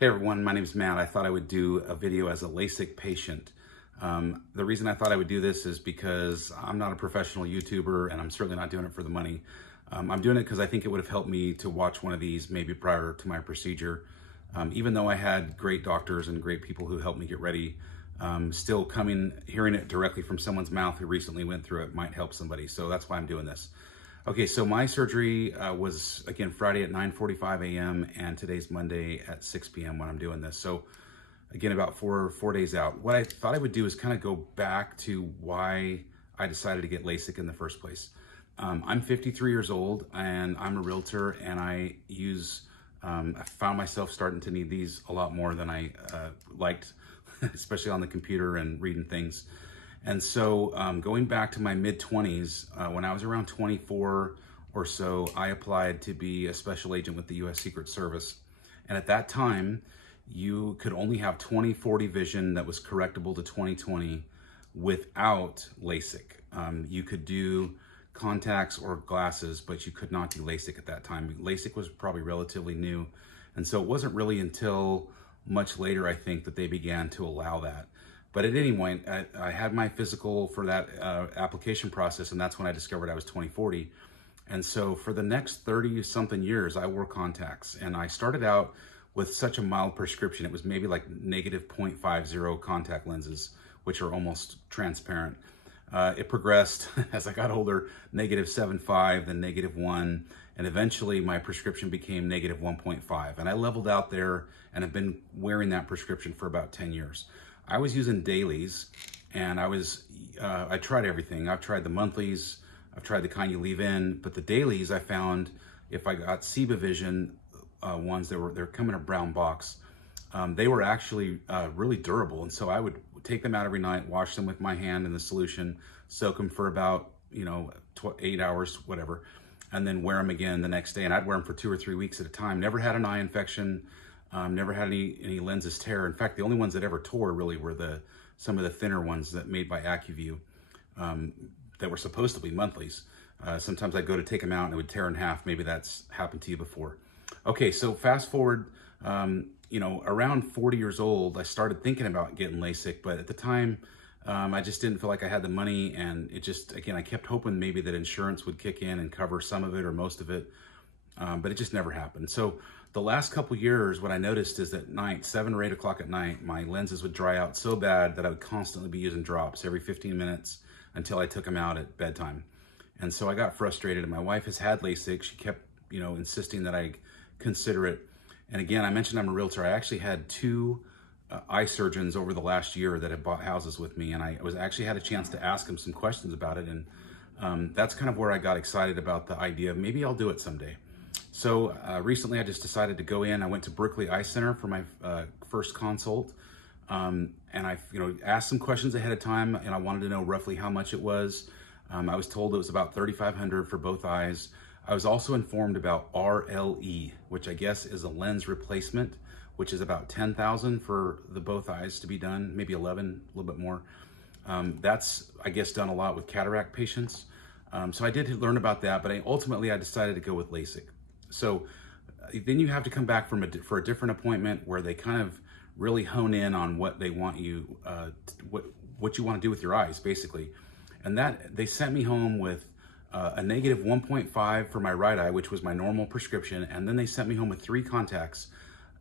Hey everyone, my name is Matt. I thought I would do a video as a Lasik patient. The reason I thought I would do this is because I'm not a professional YouTuber and I'm certainly not doing it for the money. I'm doing it because I think it would have helped me to watch one of these maybe prior to my procedure. Even though I had great doctors and great people who helped me get ready, still hearing it directly from someone's mouth who recently went through it might help somebody. So that's why I'm doing this. Okay, so my surgery was, again, Friday at 9:45 a.m. and today's Monday at 6 p.m. when I'm doing this. So again, about four days out. What I thought I would do is kind of go back to why I decided to get LASIK in the first place. I'm 53 years old and I'm a realtor, and I found myself starting to need these a lot more than I liked, especially on the computer and reading things. And so going back to my mid-20s, when I was around 24 or so, I applied to be a special agent with the U.S. Secret Service. And at that time, you could only have 20/40 vision that was correctable to 20/20 without LASIK. You could do contacts or glasses, but you could not do LASIK at that time. LASIK was probably relatively new. And so it wasn't really until much later, I think, that they began to allow that. But at any point, I had my physical for that application process, and that's when I discovered I was 20/40. And so for the next 30-something years, I wore contacts. And I started out with such a mild prescription. It was maybe like -0.50 contact lenses, which are almost transparent. It progressed as I got older, -7.5, then -1, and eventually my prescription became -1.5. And I leveled out there and have been wearing that prescription for about 10 years. I was using dailies, and I tried everything. I've tried the monthlies, I've tried the kind you leave in, but the dailies I found, if I got Vision ones, they're come in a brown box. They were actually really durable, and so I would take them out every night, wash them with my hand in the solution, soak them for about 8 hours, whatever, and then wear them again the next day. And I'd wear them for 2 or 3 weeks at a time. Never had an eye infection. Never had any lenses tear. In fact, the only ones that ever tore really were some of the thinner ones that made by AccuView that were supposed to be monthlies. Sometimes I'd go to take them out and it would tear in half. Maybe that's happened to you before. Okay, so fast forward, around 40 years old, I started thinking about getting LASIK, but at the time, I just didn't feel like I had the money, and again, I kept hoping maybe that insurance would kick in and cover some of it or most of it, but it just never happened. So the last couple years, what I noticed is that at night, 7 or 8 o'clock at night, my lenses would dry out so bad that I would constantly be using drops every 15 minutes until I took them out at bedtime. And so I got frustrated, and my wife has had LASIK. She kept, insisting that I consider it. And again, I mentioned I'm a realtor. I actually had 2 eye surgeons over the last year that have bought houses with me, and I actually had a chance to ask them some questions about it. And that's kind of where I got excited about the idea of maybe I'll do it someday. So recently I just decided to go in. I went to Berkley Eye Center for my first consult. And I asked some questions ahead of time, and I wanted to know roughly how much it was. I was told it was about $3,500 for both eyes. I was also informed about RLE, which I guess is a lens replacement, which is about $10,000 for both eyes to be done, maybe 11, a little bit more. That's, I guess, done a lot with cataract patients. So I did learn about that, but ultimately I decided to go with LASIK. So then you have to come back for a different appointment where they kind of really hone in on what they want you, what you want to do with your eyes, basically. And that they sent me home with a -1.5 for my right eye, which was my normal prescription. And then they sent me home with 3 contacts,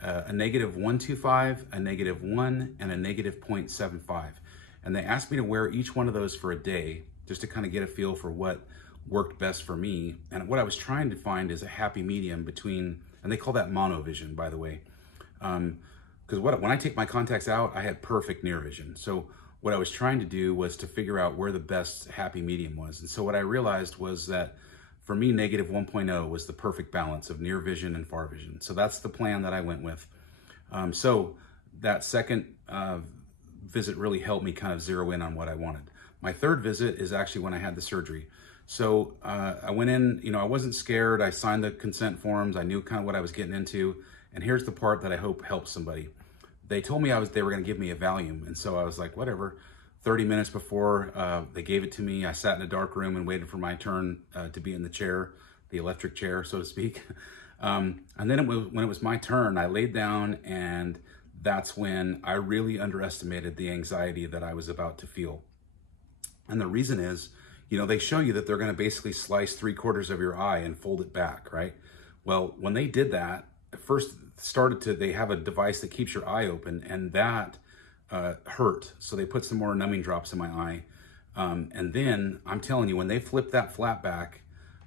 a -1.25, a -1, and a -0.75. And they asked me to wear each one of those for a day, just to kind of get a feel for what worked best for me. And what I was trying to find is a happy medium between, and they call that monovision, by the way. Because when I take my contacts out, I had perfect near vision. So what I was trying to do was to figure out where the best happy medium was. And so what I realized was that for me, -1.0 was the perfect balance of near vision and far vision. So that's the plan that I went with. So that second visit really helped me kind of zero in on what I wanted. My third visit is actually when I had the surgery. So I went in, I wasn't scared. I signed the consent forms. I knew kind of what I was getting into. And here's the part that I hope helps somebody. They told me they were going to give me a Valium. And so I was like, whatever. 30 minutes before they gave it to me, I sat in a dark room and waited for my turn to be in the chair, the electric chair, so to speak. And then when it was my turn, I laid down, and that's when I really underestimated the anxiety that I was about to feel. And the reason is, you know, they show you that they're going to basically slice 3/4 of your eye and fold it back, right? Well, when they did that, first they have a device that keeps your eye open, and that hurt. So they put some more numbing drops in my eye. And then I'm telling you, when they flipped that flap back,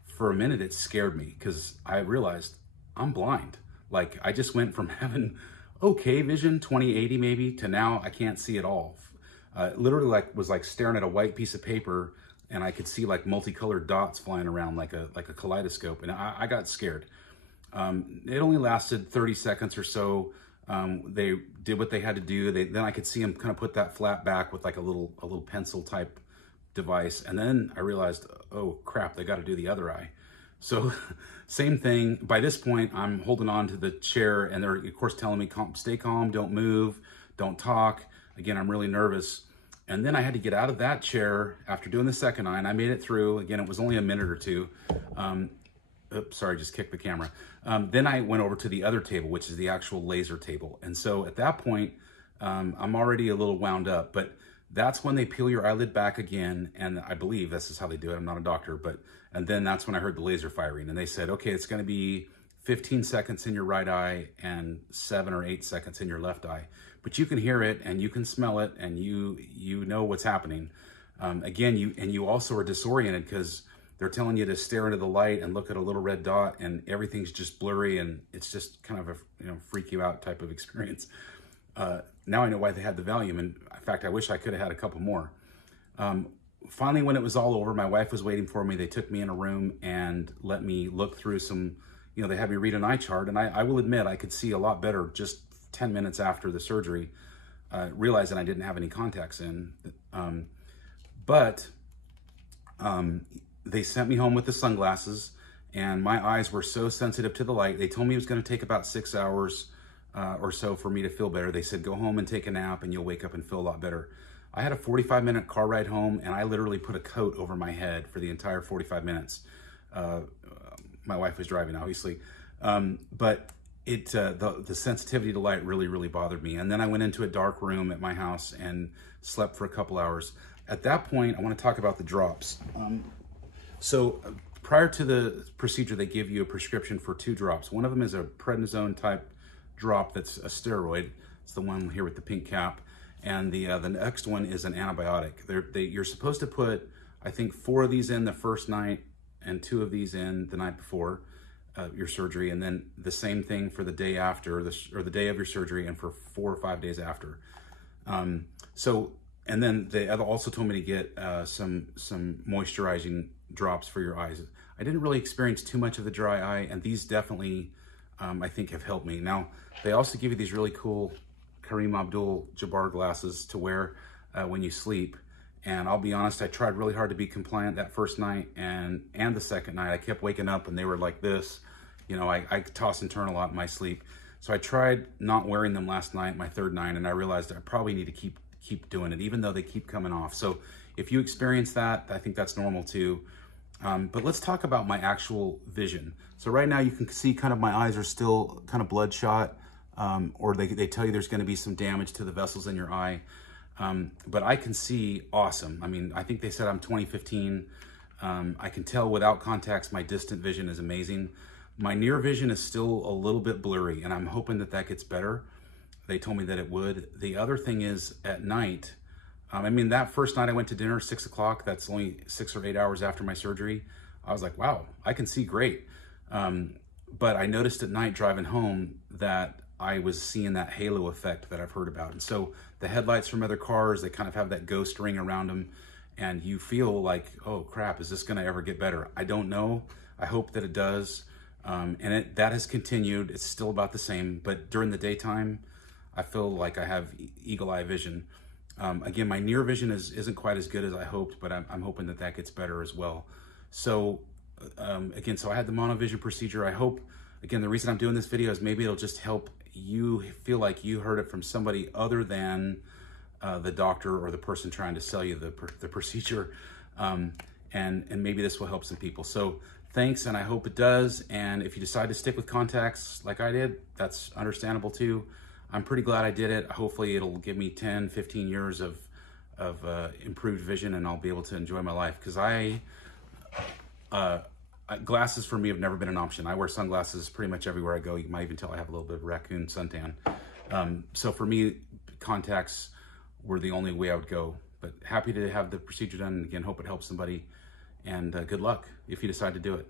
for a minute, it scared me because I realized I'm blind. Like, I just went from having okay vision, 20/80 maybe, to now I can't see at all. Literally was like staring at a white piece of paper, and I could see like multicolored dots flying around like a kaleidoscope, and I got scared. It only lasted 30 seconds or so. They did what they had to do. Then I could see them kind of put that flap back with like a little pencil type device. And then I realized, oh crap, they got to do the other eye. So same thing. By this point, I'm holding on to the chair, and they're of course telling me, stay calm, don't move, don't talk. Again, I'm really nervous. And then I had to get out of that chair after doing the second eye, and I made it through. Again, it was only a minute or two. Oops, sorry, just kicked the camera. Then I went over to the other table, which is the actual laser table. And so at that point, I'm already a little wound up, but that's when they peel your eyelid back again. And I believe this is how they do it. I'm not a doctor, and then that's when I heard the laser firing, and they said, okay, it's going to be 15 seconds in your right eye and 7 or 8 seconds in your left eye. But you can hear it, and you can smell it, and you know what's happening. Again, you also are disoriented because they're telling you to stare into the light and look at a little red dot, and everything's just blurry, and it's just kind of a freak you out type of experience. Now I know why they had the Valium, and in fact, I wish I could have had a couple more. Finally, when it was all over, my wife was waiting for me. They took me in a room and let me look through some, they had me read an eye chart, and I will admit I could see a lot better just 10 minutes after the surgery, realizing I didn't have any contacts in. They sent me home with the sunglasses, and my eyes were so sensitive to the light. They told me it was going to take about 6 hours or so for me to feel better. They said, go home and take a nap, and you'll wake up and feel a lot better. I had a 45-minute car ride home, and I literally put a coat over my head for the entire 45 minutes. My wife was driving, obviously. But the sensitivity to light really, really bothered me. And then I went into a dark room at my house and slept for a couple hours. At that point, I want to talk about the drops. So prior to the procedure, they give you a prescription for 2 drops. One of them is a prednisone type drop that's a steroid. It's the one here with the pink cap. And the next one is an antibiotic. You're supposed to put, I think, 4 of these in the first night and 2 of these in the night before your surgery, and then the same thing for the day after, or the day of your surgery, and for 4 or 5 days after. And then they also told me to get some moisturizing drops for your eyes. I didn't really experience too much of the dry eye, and these definitely, I think, have helped me. Now, they also give you these really cool Kareem Abdul-Jabbar glasses to wear when you sleep. And I'll be honest, I tried really hard to be compliant that first night and the second night. I kept waking up and they were like this. I toss and turn a lot in my sleep. So I tried not wearing them last night, my third night, and I realized I probably need to keep doing it, even though they keep coming off. So if you experience that, I think that's normal too. But let's talk about my actual vision. So right now you can see kind of my eyes are still kind of bloodshot, or they tell you there's going to be some damage to the vessels in your eye. But I can see awesome. I mean, I think they said I'm 20/15. I can tell without contacts, my distant vision is amazing. My near vision is still a little bit blurry, and I'm hoping that gets better. They told me that it would. The other thing is at night, that first night I went to dinner, 6 o'clock, that's only 6 or 8 hours after my surgery. I was like, wow, I can see great. But I noticed at night driving home that I was seeing that halo effect that I've heard about. And so the headlights from other cars, they kind of have that ghost ring around them, and you feel like, oh crap, is this gonna ever get better? I don't know. I hope that it does. And that has continued. It's still about the same, but during the daytime, I feel like I have eagle eye vision. Again, my near vision isn't quite as good as I hoped, but I'm hoping that gets better as well. So again, so I had the monovision procedure. I hope, again, the reason I'm doing this video is maybe it'll just help you feel like you heard it from somebody other than the doctor or the person trying to sell you the procedure. And maybe this will help some people. So thanks, and I hope it does. And if you decide to stick with contacts like I did, that's understandable too. I'm pretty glad I did it. Hopefully it'll give me 10, 15 years of improved vision, and I'll be able to enjoy my life. Because glasses for me have never been an option. I wear sunglasses pretty much everywhere I go. You might even tell I have a little bit of raccoon suntan. So for me, contacts were the only way I would go. But happy to have the procedure done. And again, hope it helps somebody. And good luck if you decide to do it.